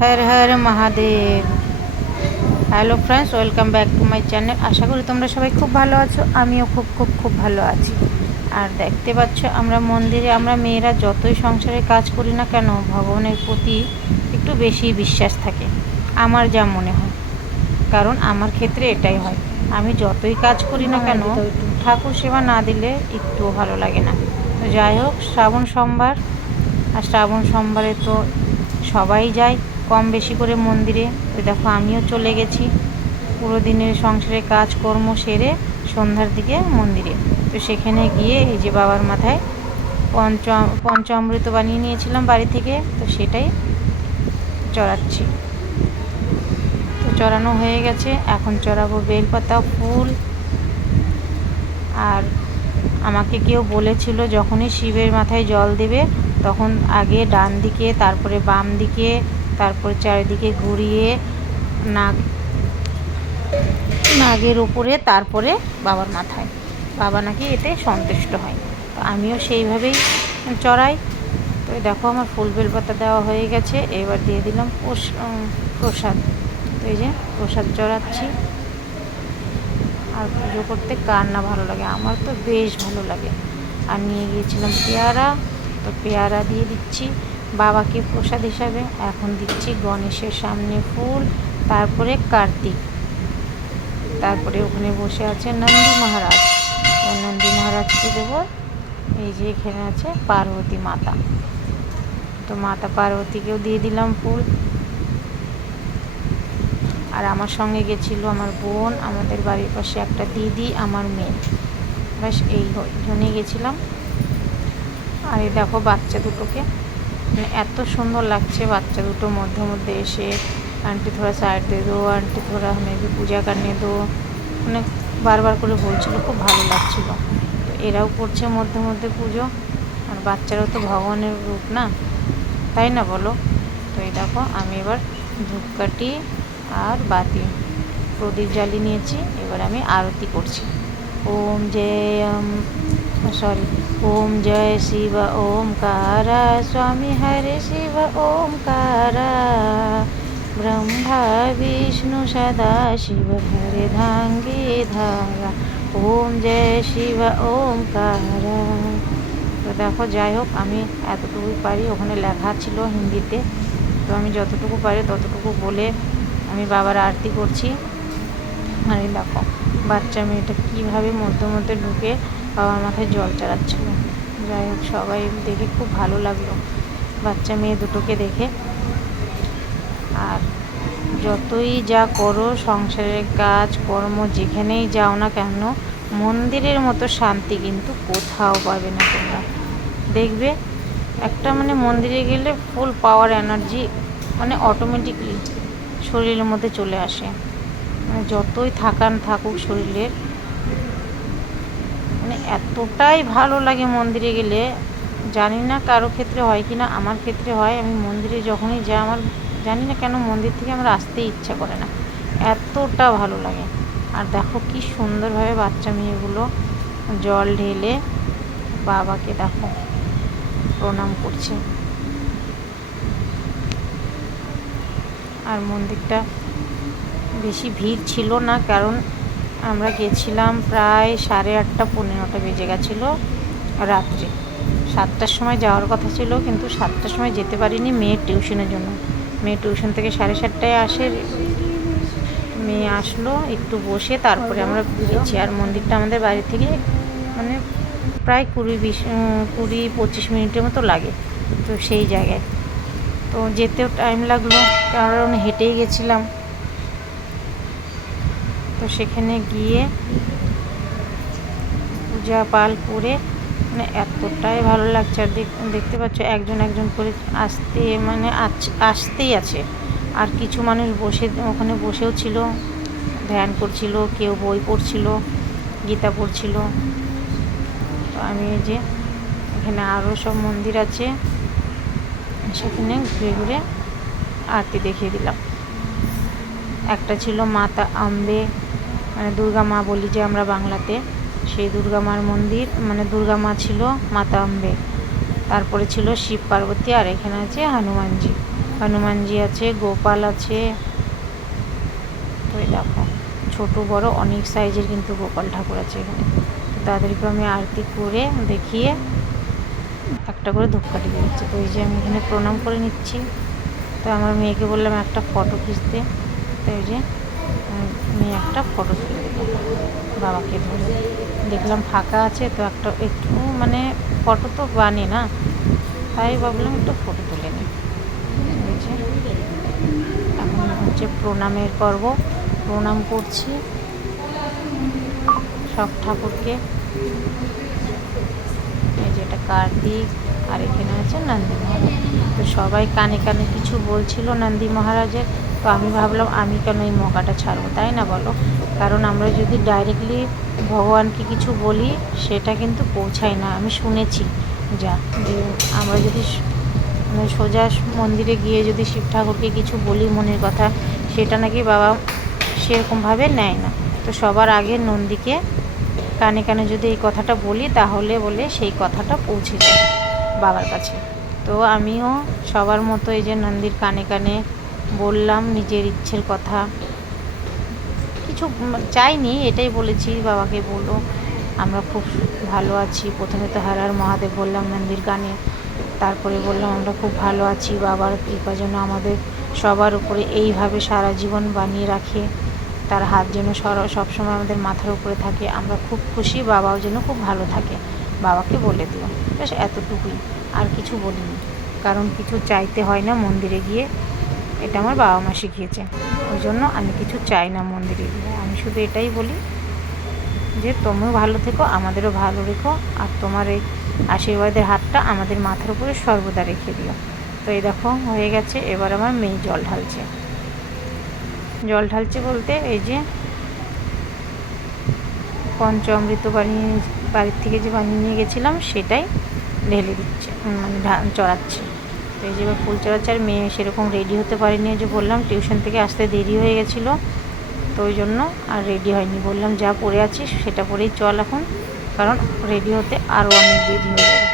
Har Har Mahadev. Hello friends welcome back to my channel আশা করি তোমরা সবাই খুব ভালো আছো আমিও খুব খুব খুব ভালো আছি। আর দেখতে পাচ্ছ আমরা মন্দিরে আমরা মেয়েরা যতই সংসারে কাজ করি না কেন ভগবানের প্রতি একটু বেশি বিশ্বাস থাকে আমার যা মনে হয়। কারণ আমার ক্ষেত্রে এটাই হয় আমি যতই কাজ করি না কেন ঠাকুর সেবা না দিলে একটুও ভালো লাগে না। তো যাই হোক শ্রাবণ সোমবার আর শ্রাবণ সোমবারে তো সবাই যায় কম বেশি করে মন্দিরে। তো দেখো, আমিও চলে গেছি। পুরো দিনের সংসারে কাজকর্ম সেরে সন্ধ্যার দিকে মন্দিরে। তো সেখানে গিয়ে এই যে বাবার মাথায় পঞ্চ পঞ্চামৃত বানিয়ে নিয়েছিলাম বাড়ি থেকে। তো সেটাই চড়াচ্ছি। তো চড়ানো হয়ে গেছে। এখন চড়াবো বেলপাতা, ফুল। আর আমাকে কেউ বলেছিল, যখনই শিবের মাথায় জল দেবে, তখন আগে ডান দিকে, তারপরে বাম দিকে তারপরে চারিদিকে ঘুরিয়ে নাগ নাগের উপরে, তারপরে বাবার মাথায়। বাবা নাকি এতে সন্তুষ্ট হয়। তো আমিও সেইভাবেই চড়াই। তো দেখো আমার ফুল বেলপাতা দেওয়া হয়ে গেছে। এবার দিয়ে দিলাম প্রস- প্রসাদ। তো এই যে প্রসাদ চড়াচ্ছি। আর পুজো করতে কার না ভালো লাগে? আমার তো বেশ ভালো লাগে। আর নিয়ে গিয়েছিলাম পেয়ারা। তো পেয়ারা দিয়ে দিচ্ছি। বাবাকে প্রসাদ হিসাবে এখন দিচ্ছি গণেশের সামনে ফুল, তারপরে কার্তিক। তারপরে ওখানে বসে আছে নন্দী মহারাজ। নন্দী মহারাজকে দেব, এই যে এখানে আছে পার্বতী মাতা। তো মাতা পার্বতীকেও দিয়ে দিলাম ফুল। আর আমার সঙ্গে গেছিল আমার বোন, আমাদের বাড়ির পাশে একটা দিদি, আমার মেয়ে। ব্যাস, এই জন্যই গেছিলাম। আর এই দেখো বাচ্চা দুটোকে। মানে এত সুন্দর লাগছে, বাচ্চা দুটো মধ্যে মধ্যে এসে আন্টি থোড়া সাইড দিয়ে দো আন্টি থোড়া মেবি পূজা করনে দো। মানে বারবার করে বলছিল, খুব ভালো লাগছিল। তো এরাও করছে মধ্যে মধ্যে পুজো, আর বাচ্চারাও তো ভগবানের রূপ না? তাই না বলো? তো এই দেখো, আমি এবার ধূপকাঠি আর বাতি, প্রদীপ জ্বালিয়ে নিয়েছি, এবার আমি আরতি করছি। ওম জয়ম। সরি। ওম জয় শিব ওমকার স্বামী হরে শিব ওমকার ব্রহ্মা, বিষ্ণু, সদা শিব, হরে ধাঙ্গে ধারা। ওম জয় শিব ওমকার তো দেখো, যাই হোক, আমি এতটুকু পারি। ওখানে লেখা ছিল হিন্দিতে। তো আমি যতটুকু পারি, ততটুকু বলে আমি বাবার আরতি করছি। আর দেখো, বাচ্চা মেয়েটা কীভাবে মধ্যে মধ্যে ঢুকে বাবার মাথায় জল চালাচ্ছিল যাই হোক, সবাই দেখে খুব ভালো লাগল। বাচ্চা মেয়ে দুটোকে দেখে। আর যতই যা করো, সংসারের কাজ, কর্ম, যেখানেই যাও না কেন, মন্দিরের মতো শান্তি কিন্তু কোথাও পাবে না তোমরা। দেখবে, একটা মানে মন্দিরে গেলে ফুল পাওয়ার এনার্জি মানে অটোমেটিকলি শরীরের মধ্যে চলে আসে। মানে যতই থাকান থাকুক শরীরের মানে এতটাই ভালো লাগে মন্দিরে গেলে। জানি না কারও ক্ষেত্রে হয় কি না আমার ক্ষেত্রে হয়। আমি মন্দিরে যখনই যাই, আমার জানি না কেন মন্দির থেকে আমার আসতেই ইচ্ছা করে না। এতটা ভালো লাগে। আর দেখো কি সুন্দরভাবে বাচ্চা মেয়েগুলো জল ঢেলে বাবাকে দেখো, প্রণাম করছে। আর মন্দিরটা বেশি ভিড় ছিল না, কারণ আমরা গেছিলাম প্রায় সাড়ে আটটা, পনেরোটা বেজে গেছিল রাত্রে। সাতটার সময় যাওয়ার কথা ছিল, কিন্তু সাতটার সময় যেতে পারিনি মেয়ের টিউশনের জন্য। মেয়ে টিউশন থেকে সাড়ে সাতটায় আসে, মেয়ে আসলো, একটু বসে তারপরে আমরা গেছি আর মন্দিরটা আমাদের বাড়ি থেকে মানে প্রায় কুড়ি বিশ কুড়ি পঁচিশ মিনিটের মতো লাগে তো সেই জায়গায়। তো যেতেও টাইম লাগল কারণ হেঁটেই গেছিলাম। তো সেখানে গিয়ে পূজা পাল করে মানে এতটাই ভালো লাগছে। আর দেখ- দেখতে পাচ্ছ একজন একজন করে আসতে মানে আসতেই আছে। আর কিছু মানুষ বসে, ওখানে বসেও ছিল, ধ্যান করছিল, কেউ বই পড়ছিল, গীতা পড়ছিল। তো আমি এই যে এখানে আরও সব মন্দির আছে, সেখানে ঘুরে ঘুরে আরতি দেখিয়ে দিলাম। একটা ছিল মাতা আম্বে মানে দুর্গা মা বলি যে আমরা বাংলাতে, সেই দুর্গা মার মন্দির মানে দুর্গা মা ছিল মাতা আম্বে। তারপরে ছিল শিব পার্বতী আর এখানে আছে হনুমানজি। হনুমানজি আছে, গোপাল আছে। তো দেখো, ছোট, বড়, অনেক সাইজের কিন্তু গোপাল ঠাকুর আছে এখানে। তাদেরকে আমি আরতি করে দেখিয়ে একটা করে ধূপকাঠি দিচ্ছি। তো এই যে আমি এখানে প্রণাম করে নিচ্ছি। তো আমার মেয়েকে বললাম একটা ফটো খিঁচতে। তো এই যে মেয়ে একটা ফটো তুলে দিল বাবাকে ধরে। দেখলাম ফাঁকা আছে, তো একটা একটু মানে ফটো তো বানে না, তাই ভাবলাম একটু ফটো তুলে নিই। এখন হচ্ছে প্রণামের পর্ব। প্রণাম করছি সব ঠাকুরকে। এই যে এটা কার্তিক, আর এখানে আছে নন্দী মহারাজ তো সবাই কানে কানে কিছু বলছিল নন্দী মহারাজের তো আমি ভাবলাম, আমি কেন এই মকাটা ছাড়বো, তাই না বলো? কারণ আমরা যদি ডাইরেক্টলি ভগবানকে কিছু বলি, সেটা কিন্তু পৌঁছায় না। আমি শুনেছি, যা, যে আমরা যদি মানে সোজা মন্দিরে গিয়ে যদি শিব ঠাকুরকে কিছু বলি মনের কথা, সেটা নাকি বাবা সেরকমভাবে নেয় না। তো সবার আগে নন্দীকে কানে কানে যদি এই কথাটা বলি, তাহলে বলে সেই কথাটা পৌঁছে যায় বাবার কাছে। তো আমিও সবার মতো এই যে নন্দীর কানে কানে বললাম নিজের ইচ্ছের কথা। কিছু চাইনি, এটাই বলেছি, বাবাকে বলো আমরা খুব ভালো আছি। প্রথমে তো হারার মহাদেব বললাম নন্দীর গানে, তারপরে বললাম আমরা খুব ভালো আছি, বাবার কৃপা যেন আমাদের সবার উপরে এইভাবে সারা জীবন বানিয়ে রাখে। তার হাত যেন সবসময় আমাদের মাথার উপরে থাকে। আমরা খুব খুশি, বাবাও যেন খুব ভালো থাকে। বাবাকে বলে দিও বেশ এতটুকুই। আর কিছু বলিনি। কারণ কিছু চাইতে হয় না মন্দিরে গিয়ে। এটা আমার বাবা মা শিখিয়েছে। ওই জন্য আমি কিছু চাই না মন্দিরে। আমি শুধু এটাই বলি যে তুমিও ভালো থেকো, আমাদেরও ভালো রেখো, আর তোমার এই আশীর্বাদের হাতটা আমাদের মাথার উপরে সর্বদা রেখে দিও। তো এই দেখো, হয়ে গেছে, এবার আমার মেয়ে জল ঢালছে। জল ঢালছে বলতে এই যে পঞ্চামৃত বানিয়ে, বাড়ির থেকে যে বানিয়ে নিয়ে গেছিলাম, সেটাই ঢেলে দিচ্ছে মানে চড়াচ্ছে। তো এই যে এবার ফুল চড়াচ্ছে আর মেয়ে সেরকম রেডি হতে পারেনি। যে বললাম টিউশন থেকে আসতে দেরি হয়ে গেছিল, তো ওই জন্য আর রেডি হয়নি। বললাম, যা পড়ে আছিস সেটা পরেই চল এখন, কারণ রেডি হতে আরও অনেক দেরি হয়ে যাবে।